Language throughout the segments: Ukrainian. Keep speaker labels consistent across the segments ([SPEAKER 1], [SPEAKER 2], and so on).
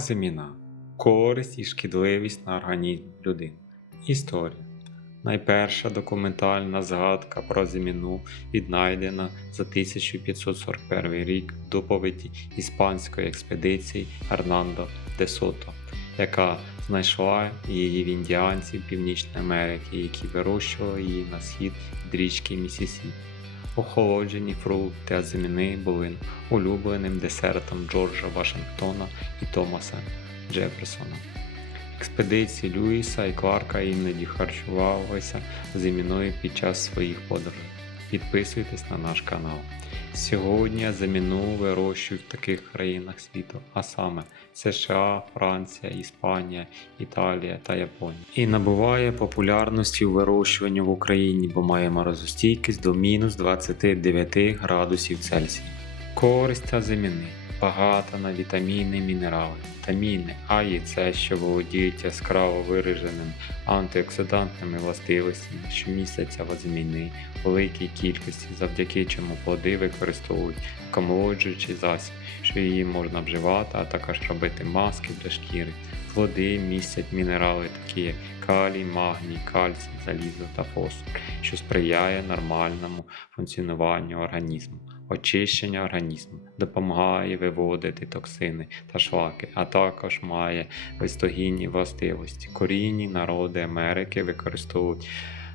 [SPEAKER 1] Азиміна користь і шкідливість на організм людини. Історія. Найперша документальна згадка про зиміну віднайдена за 1541 рік в доповіді іспанської експедиції Ернандо де Сото, яка знайшла її в індіанців Північної Америки, які вирощували її на схід від річки Місісіпі. Охолоджені фрукти азиміни були улюбленим десертом Джорджа Вашингтона і Томаса Джеферсона. Експедиції Льюіса і Кларка іноді харчувалися зіміною під час своїх подорожей. Підписуйтесь на наш канал. Сьогодні заміну вирощують в таких країнах світу, а саме США, Франція, Іспанія, Італія та Японія. І набуває популярності у вирощуванні в Україні, бо має морозостійкість до мінус 29 градусів Цельсія. Користь та заміни багата на вітаміни і мінерали. Вітаміни А і С, що володіють яскраво вираженими антиоксидантними властивостями, що містяться в азміни в великій кількості, завдяки чому плоди використовують як засіб, що її можна вживати, а також робити маски для шкіри. Плоди містять мінерали, такі як калій, магній, кальцій, залізо та фосфор, що сприяє нормальному функціонуванню організму. Очищення організму допомагає виводити токсини та шлаки, а також має вистогінні властивості. Корінні народи Америки використовують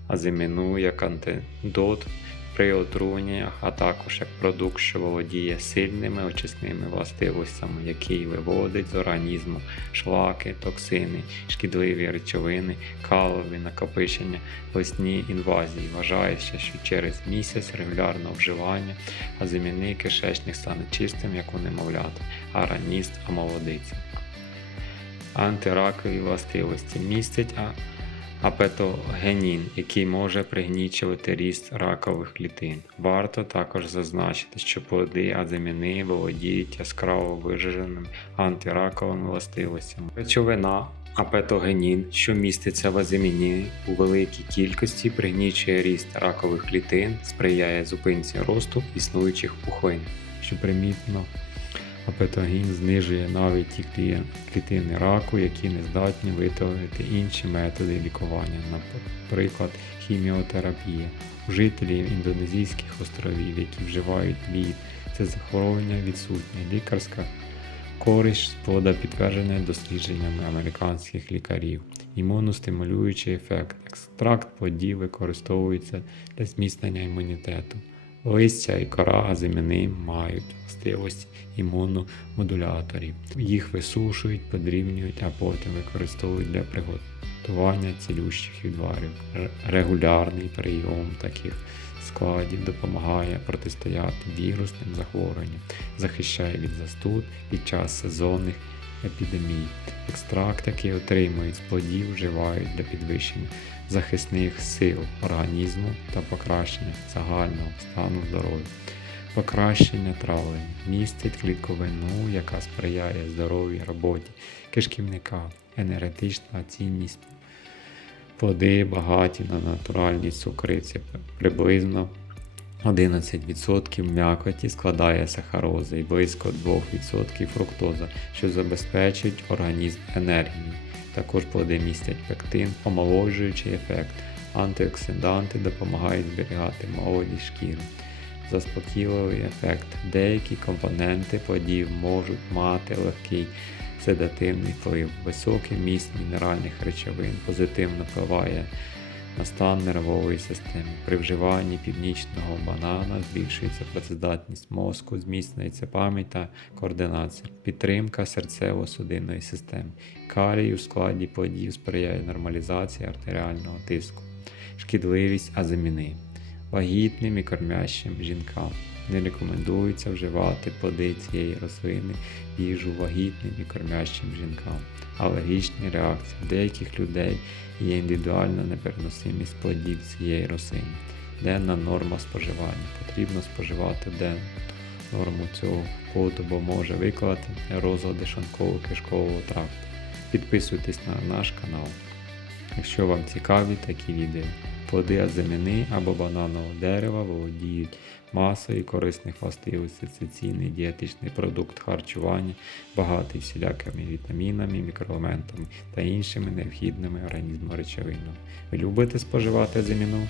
[SPEAKER 1] азиміну як антидот при отруєннях, а також як продукт, що володіє сильними очисними властивостями, який виводить з організму шлаки, токсини, шкідливі речовини, калові накопичення, лисні інвазії. Вважається, що через місяць регулярного вживання азиміни кишечник стане чистим, як у немовлят, а організм омолодиться. Антиракові властивості містять а- апетогенін, який може пригнічувати ріст ракових клітин. Варто також зазначити, що плоди азаміни володіють яскраво вираженими антираковими властивостями. Речовина апетогенін, що міститься в азаміні у великій кількості, пригнічує ріст ракових клітин, сприяє зупинці росту існуючих пухлин, що примітно Апетогін знижує навіть ті клітини раку, які не здатні витворити інші методи лікування, наприклад, хіміотерапія. У жителів індонезійських островів, які вживають лід, це захворювання відсутнє. Лікарська користь плода підтверджена дослідженнями американських лікарів. Імуностимулюючий ефект. Екстракт плодів використовується для зміцнення імунітету. Листя і кора азимини мають властивості імуномодуляторів. Їх висушують, подрібнюють, а потім використовують для приготування цілющих відварів. Регулярний прийом таких складів допомагає протистояти вірусним захворюванням, захищає від застуд під час сезонних епідемій. Екстракт, який отримують з плодів, вживають для підвищення захисних сил організму та покращення загального стану здоров'я. Покращення травлення містить клітковину, яка сприяє здоровій роботі кишківника, енергетична цінність. Плоди багаті на натуральні цукри, це приблизно 11% м'якоті складає сахароза і близько 2% фруктоза, що забезпечують організм енергією. Також плоди містять пектин, омолоджуючий ефект. Антиоксиданти допомагають зберігати молодість шкіри. Заспокійливий ефект. Деякі компоненти плодів можуть мати легкий седативний вплив. Високий міст мінеральних речовин позитивно впливає на стан нервової системи. При вживанні північного банана збільшується працездатність мозку, зміцнюється пам'ять та координація, підтримка серцево-судинної системи. Калій у складі плодів сприяє нормалізації артеріального тиску, шкідливість азаміни. Вагітним і кормящим жінкам не рекомендується вживати плоди цієї рослини в їжу вагітним і кормящим жінкам. Алергічні реакції У деяких людей є індивідуальна непереносимість плодів цієї рослини. Денна норма споживання. Потрібно споживати денну норму цього плоду, бо може викликати розлади шлунково-кишкового тракту. Підписуйтесь на наш канал, якщо вам цікаві такі відео. Плоди аземіни або бананового дерева володіють масою корисних властивостей. Це цінний дієтичний продукт харчування, багатий всілякими вітамінами, мікроелементами та іншими необхідними організму речовинами. Ви любите споживати аземіну?